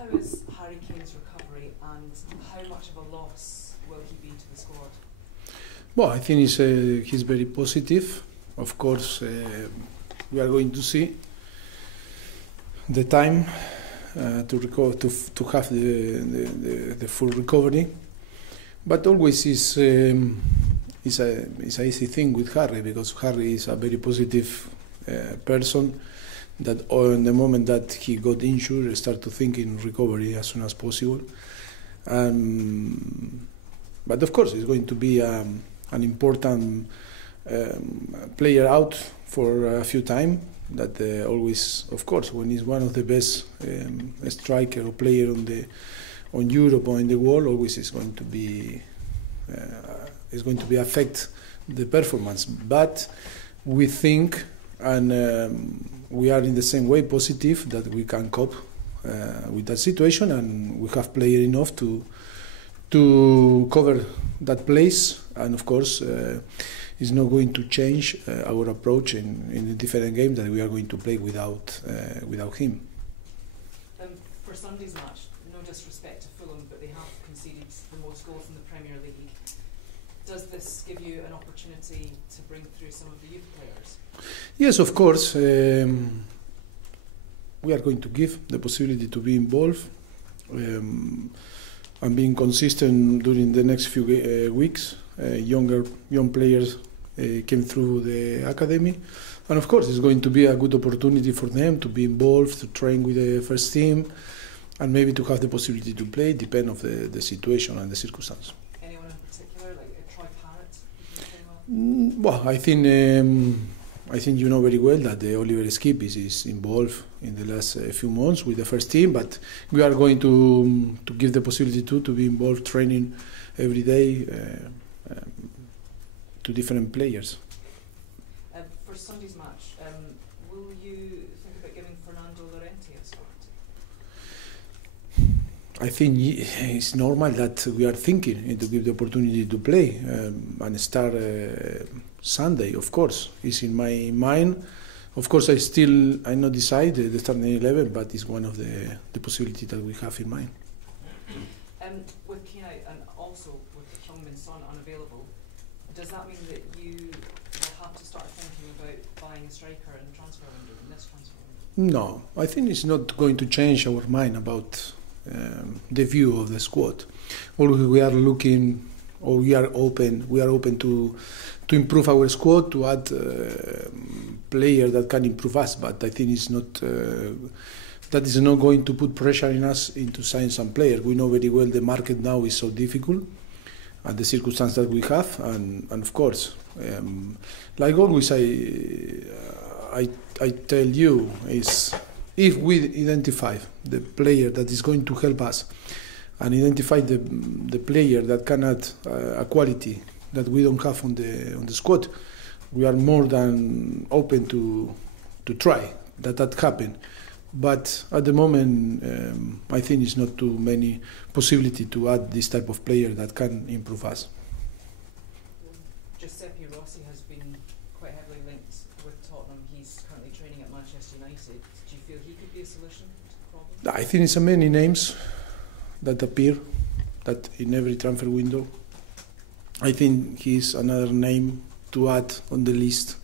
How is Harry Kane's recovery and how much of a loss will he be to the squad? Well, I think he's very positive. Of course, we are going to see the time to recover, to have the full recovery. But always it's an easy thing with Harry, because Harry is a very positive person that in the moment that he got injured, start to think in recovery as soon as possible. But of course, it's going to be an important player out for a few time. That always, of course, when he's one of the best striker or player on Europe or in the world, always is going to be affect the performance. But we think, and we are in the same way positive, that we can cope with that situation, and we have player enough to cover that place. And of course, it's not going to change our approach in the different games that we are going to play without him. For Sunday's match, no disrespect to Fulham, but they have conceded the most goals in the Premier League. Does this give you an opportunity to bring through some of the youth players? Yes, of course. We are going to give the possibility to be involved and being consistent during the next few weeks. Young players came through the academy, and of course it's going to be a good opportunity for them to be involved, to train with the first team, and maybe to have the possibility to play, depend of the situation and the circumstance. Anyone in particular, like Troy Parrott? Well, I think you know very well that Oliver Skip is involved in the last few months with the first team, but we are going to give the possibility to be involved training every day to different players. For Sunday's match, will you think about giving Fernando Llorente a start? I think it's normal that we are thinking to give the opportunity to play and start Sunday. Of course, it's in my mind. Of course, I not decided the starting 11, but it's one of the possibilities that we have in mind. With Kane out and also with Heung-min Son unavailable, does that mean that you will have to start thinking about buying a striker in the transfer window, in this transfer window? No, I think it's not going to change our mind about the view of the squad. Always we are looking, or we are open to improve our squad, to add players that can improve us. But I think it's not. That is not going to put pressure in us into sign some players. We know very well the market now is so difficult, and the circumstances that we have, and of course, like always, I tell you is, if we identify the player that is going to help us, and identify the player that can add a quality that we don't have on the squad, we are more than open to try that happen. But at the moment, I think it's not too many possibility to add this type of player that can improve us. Giuseppe Rossi has been quite heavily linked with Tottenham. He's currently training at Manchester United. Do you feel he could be a solution to the problem? I think it's many names that appear that in every transfer window. I think he's another name to add on the list,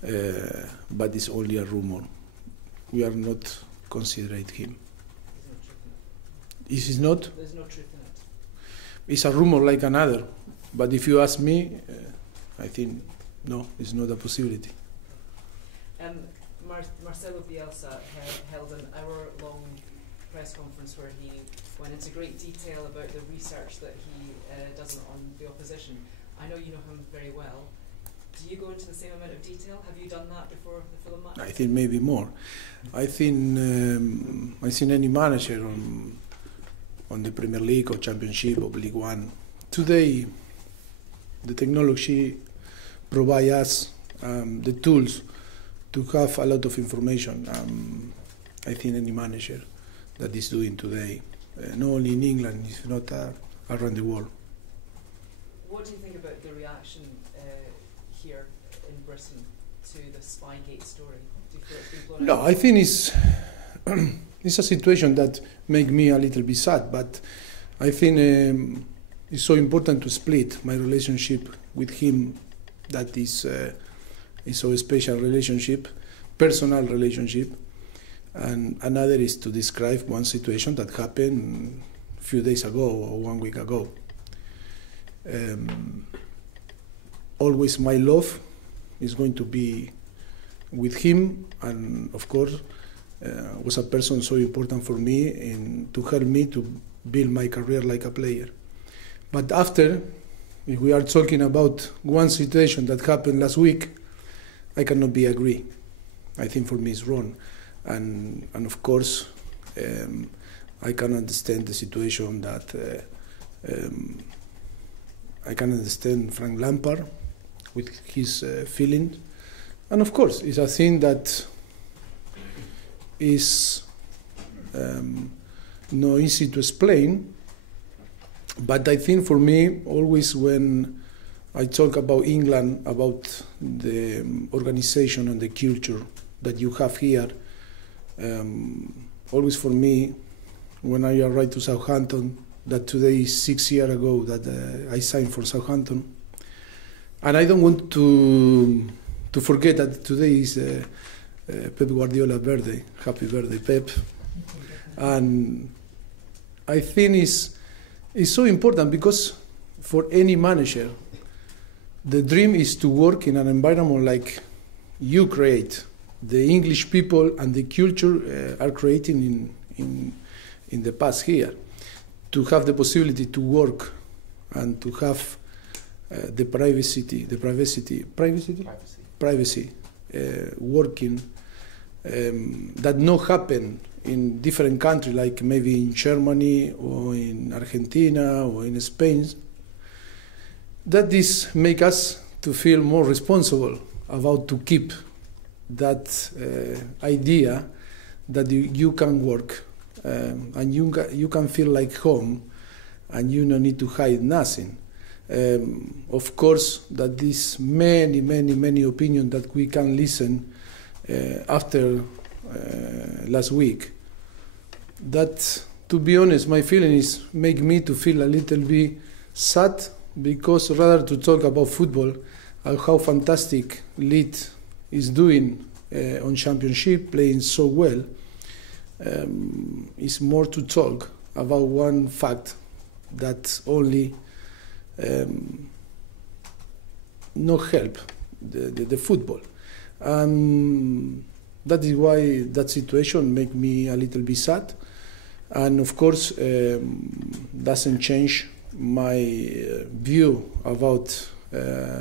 but it's only a rumor. We are not considering him. Is it not? There's no truth in it. It's a rumor like another, but if you ask me, I think no, it's not a possibility. Marcelo Bielsa held an hour-long press conference where he went into great detail about the research that he does on the opposition. I know you know him very well. Do you go into the same amount of detail? Have you done that before the Fulham match? I think maybe more. I think I've seen any manager on the Premier League or Championship or League One. Today, the technology provides us the tools to have a lot of information. I think any manager that is doing today, not only in England, if not around the world. What do you think about the reaction here in Britain to the Spygate story? Do you feel it's been blown out? No, I think it's it's a situation that make me a little bit sad, but I think it's so important to split my relationship with him. That is so special relationship, personal relationship, and another is to describe one situation that happened a few days ago or 1 week ago. Always my love is going to be with him, and of course was a person so important for me and to help me to build my career like a player. But after, if we are talking about one situation that happened last week, I cannot be agree. I think for me it's wrong, and of course I can understand the situation that I can understand Frank Lampard with his feelings, and of course it's a thing that is not easy to explain. But I think for me, always when I talk about England, about the organization and the culture that you have here, always for me, when I arrived to Southampton, that today is 6 years ago that I signed for Southampton, and I don't want to forget that today is Pep Guardiola's birthday. Happy birthday, Pep! And I think it's so important because for any manager, the dream is to work in an environment like you create. The English people and the culture are creating in the past here. To have the possibility to work and to have the privacy, working, that not happen in different countries, like maybe in Germany or in Argentina or in Spain. That is make us to feel more responsible about to keep that idea that you can work and you can feel like home and you don't need to hide nothing. Of course, that is many opinions that we can listen after last week. That, to be honest, my feeling is make me to feel a little bit sad, because rather to talk about football and how fantastic Leeds is doing on championship, playing so well, is more to talk about one fact that only no help the football. That is why that situation make me a little bit sad, and of course doesn't change my view about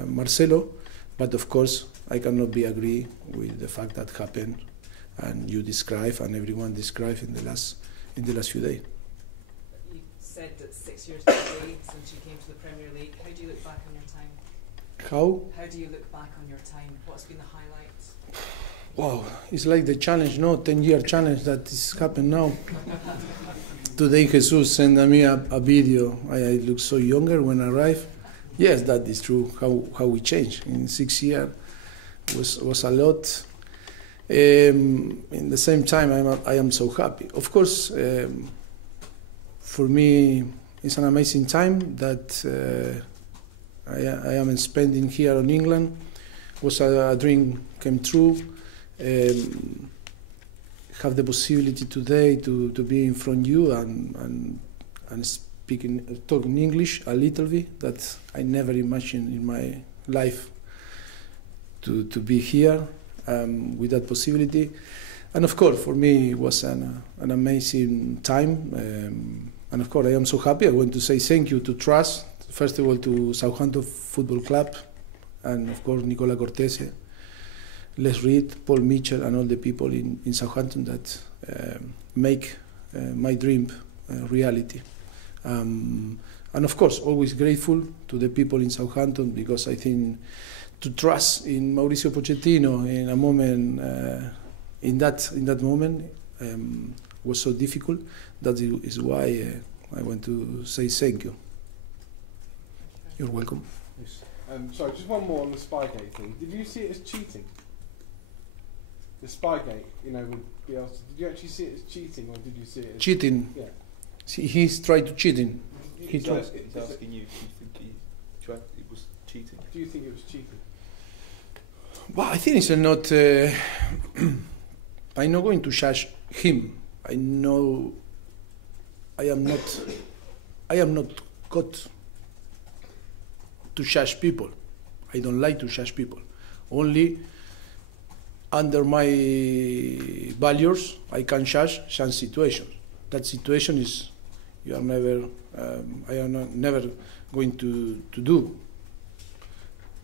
Marcelo, but of course I cannot be agree with the fact that happened and you describe and everyone described in the last few days. You said that 6 years today since you came to the Premier League. How do you look back on your time? How do you look back on your time? What's been the highlights? Wow, it's like the challenge, 10-year challenge that is happened now. Today Jesus sent me a video. I look so younger when I arrived. Yes, that is true, how we changed. In 6 years was a lot. In the same time, I am so happy. Of course, for me, it's an amazing time that I am spending here in England. It was a dream came true. Have the possibility today to be in front of you and talking English a little bit, that I never imagined in my life to be here with that possibility. And of course, for me, it was an amazing time. And of course, I am so happy. I want to say thank you to Trust, first of all to Southampton Football Club, and of course, Nicola Cortese, Les Reed, Paul Mitchell, and all the people in Southampton that make my dream reality. And of course, always grateful to the people in Southampton, because I think to trust in Mauricio Pochettino in a moment, in that moment, was so difficult. That is why I want to say thank you. You're welcome. Yes. Sorry, just one more on the Spygate thing. Did you see it as cheating? the Spygate, would be able to. Did you actually see it as cheating, or did you see it as cheating? Yeah. See, he's tried to cheating. He's asking you, do you think it was cheating? Do you think it was cheating? Well, I think it's not. I'm not going to judge him. I know. I am not got to judge people. I don't like to judge people. Only under my values, I can judge some situations. That situation is, you are never. I am never going to do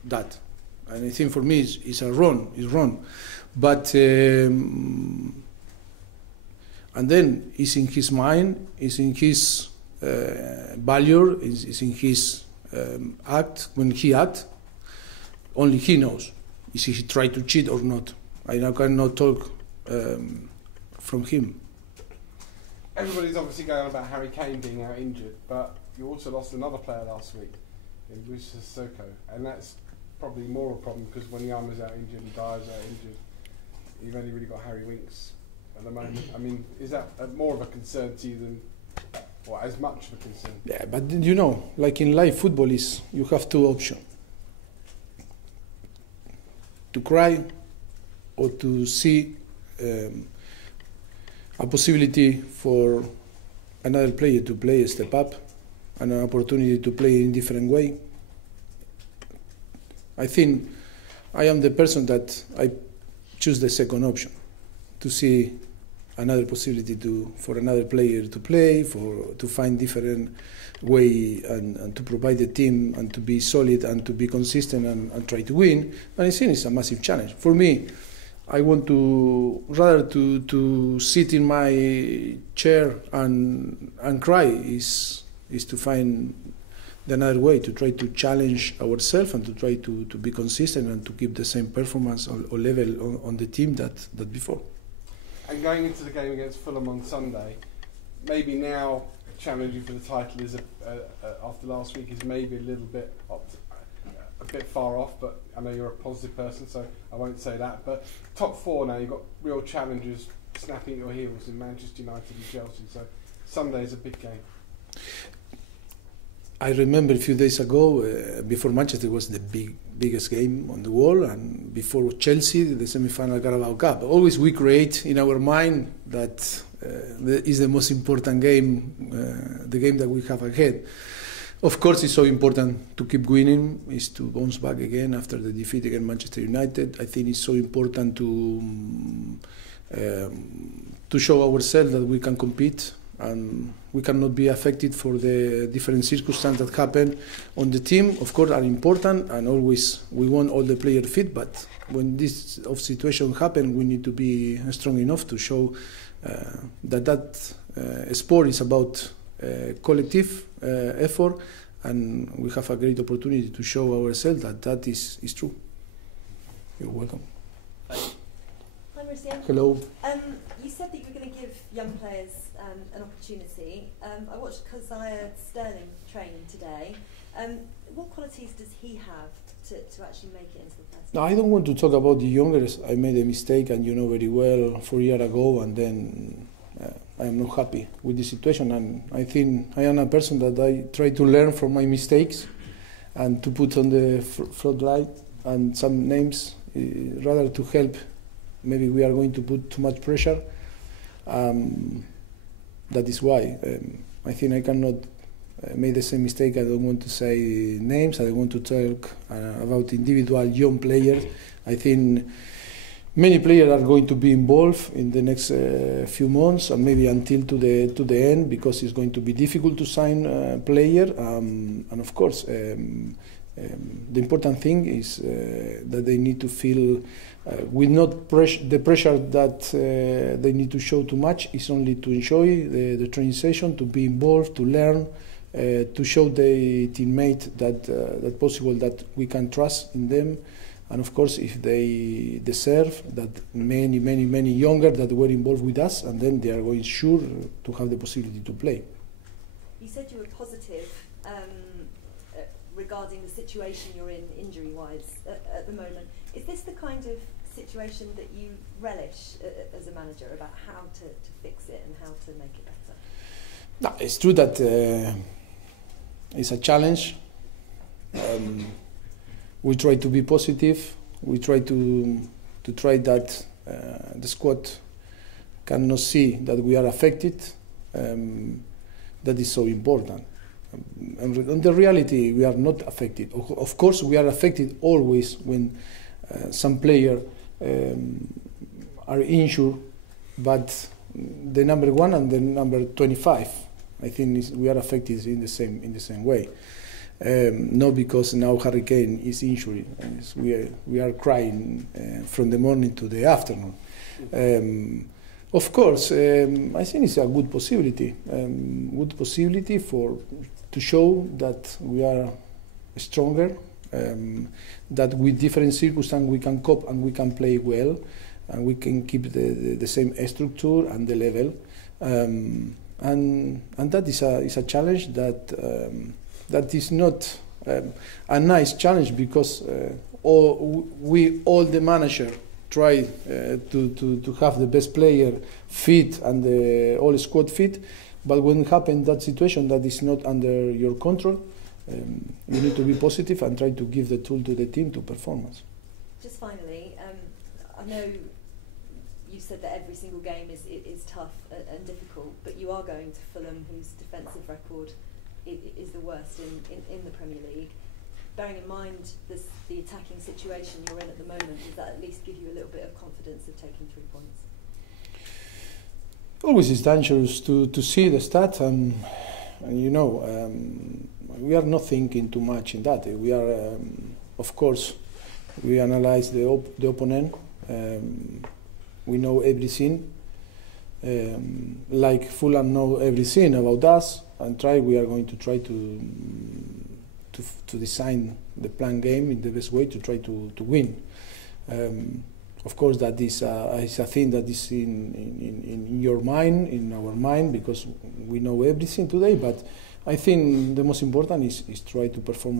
that. And I think for me it's wrong. But and then it's in his mind, it's in his value, it's in his act. When he acts, only he knows if he tried to cheat or not. I cannot talk from him. Everybody's obviously going on about Harry Kane being out injured, but you also lost another player last week, in Mauricio Pochettino, and that's probably more of a problem because when Yama's out injured and Dyer's out injured, you've only really got Harry Winks at the moment. I mean, is that more of a concern to you than, or as much of a concern? Yeah, but like in life, football is, you have two options. To cry or to see a possibility for another player to play a step up and an opportunity to play in a different way. I think I am the person that I choose the second option, to see another possibility for another player to play, to find different way and to provide the team and to be solid and to be consistent and try to win. And I think it's a massive challenge. For me, I want to rather to sit in my chair and cry is to find another way, to try to challenge ourselves and to try to be consistent and to keep the same performance or level on the team that before. And going into the game against Fulham on Sunday, maybe now challenging for the title is after last week is maybe a little bit far off, but I know you're a positive person, so I won't say that. But top four now, you've got real challengers snapping at your heels in Manchester United and Chelsea, so Sunday is a big game. I remember a few days ago, before Manchester was the biggest game on the world, and before Chelsea, the semi-final Carabao Cup. Always we create in our mind that is the most important game, the game that we have ahead. Of course, it's so important to keep winning, is to bounce back again after the defeat against Manchester United. I think it's so important to show ourselves that we can compete and we cannot be affected for the different circumstances that happen on the team. Of course, are important, and always we want all the players fit. But when this situation happen, we need to be strong enough to show that sport is about collective effort, and we have a great opportunity to show ourselves that is true. You're welcome. Hi, Mauricio. Hello. You said that you were going to give young players an opportunity. I watched Keziah Sterling train today. What qualities does he have to actually make it into the first team? No, I don't want to talk about the youngers. I made a mistake, and you know very well, 4 years ago, and then I am not happy with the situation. And I think I am a person that I try to learn from my mistakes and to put on the floodlight and some names, rather to help. Maybe we are going to put too much pressure. That is why I think I cannot make the same mistake. I don't want to say names. I don't want to talk about individual young players. I think many players are going to be involved in the next few months and maybe until to the end, because it's going to be difficult to sign a player. And of course, the important thing is that they need to feel with not the pressure that they need to show too much. Is only to enjoy the training session, to be involved, to learn, to show the teammate that possible that we can trust in them. And of course, if they deserve that, many younger that were involved with us, and then they are going sure to have the possibility to play. You said you were positive regarding the situation you're in injury-wise at the moment. Is this the kind of situation that you relish as a manager about how to fix it and how to make it better? No, it's true that it's a challenge. We try to be positive. We try to try that the squad cannot see that we are affected. That is so important. And in the reality, we are not affected. Of course, we are affected always when some players are injured, but the number 1 and the number 25, I think we are affected in the same way. Not because now Harry Kane is injured. We are crying from the morning to the afternoon. Of course, I think it's a good possibility. To show that we are stronger, that with different circumstances we can cope and we can play well, and we can keep the same structure and the level, and that is a challenge that is not a nice challenge, because all the manager try to have the best player fit and the all squad fit, but when happen that situation that is not under your control, you need to be positive and try to give the tool to the team to performance. Just finally, I know you said that every single game is tough and difficult, but you are going to Fulham, whose defensive record is the worst in the Premier League. Bearing in mind the attacking situation you're in at the moment, does that at least give you a little bit of confidence of taking 3 points? Always it's dangerous to see the stats, and you know, we are not thinking too much in that. We are, of course, we analyze the opponent. We know everything. Like Fulham know everything about us, and we are going to try to design the plan game in the best way to try to win. Of course, that is a thing that is in your mind, in our mind, because we know everything today. But I think the most important is try to perform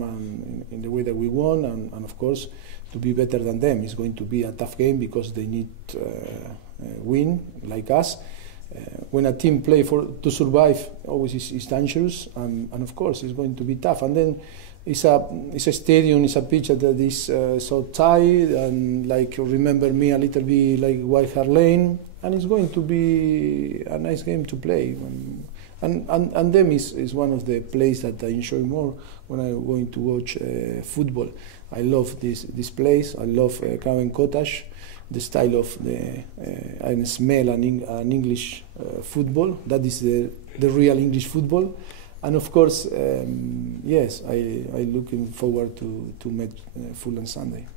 in the way that we want, and of course to be better than them. It's going to be a tough game because they need win like us. When a team play to survive, always is dangerous, and of course it's going to be tough. And then it's a stadium, it's a pitch that is so tight, and like remember me a little bit like White Hart Lane, and it's going to be a nice game to play. And them is one of the plays that I enjoy more when I'm going to watch football. I love this place. I love Craven Cottage, the style of I smell an English football. That is the real English football. And of course, yes, I looking forward to meet Fulham Sunday.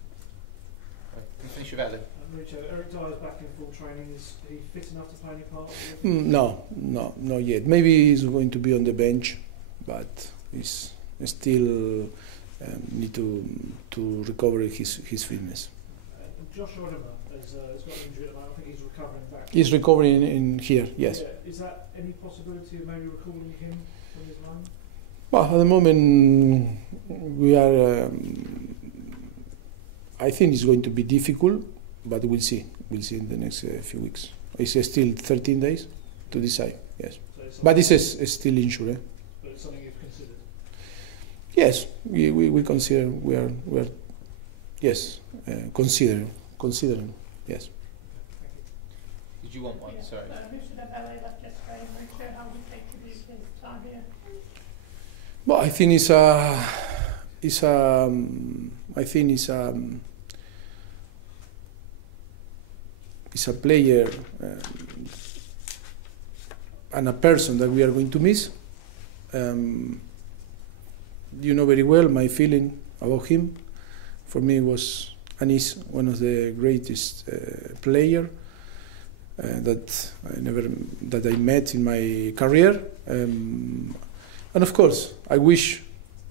Finish with that. Mauricio, Eric Dyer's back in full training. Is he fit enough to play any part? No, not yet. Maybe he's going to be on the bench, but he's still need to recover his fitness. Josh Odemer has got an injury at the moment. I think he's recovering back. He's recovering in here, yes. Yeah. Is that any possibility of maybe recalling him from his line? Well, at the moment we are. I think it's going to be difficult, but we'll see. We'll see in the next few weeks. It's still 13 days to decide. Yes, so but this is still injured. Eh? But it's something you've considered. Yes, we consider we are yes considering yes. Did you want one? Sorry. Well, I think it's a player and a person that we are going to miss. You know very well my feeling about him. For me, was and is one of the greatest player that I met in my career. And of course, I wish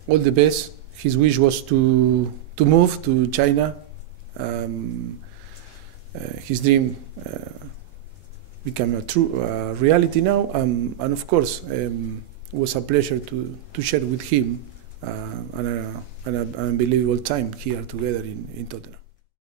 all the best. His wish was to move to China. His dream became a true reality now, and of course, it was a pleasure to share with him an unbelievable time here together in Tottenham.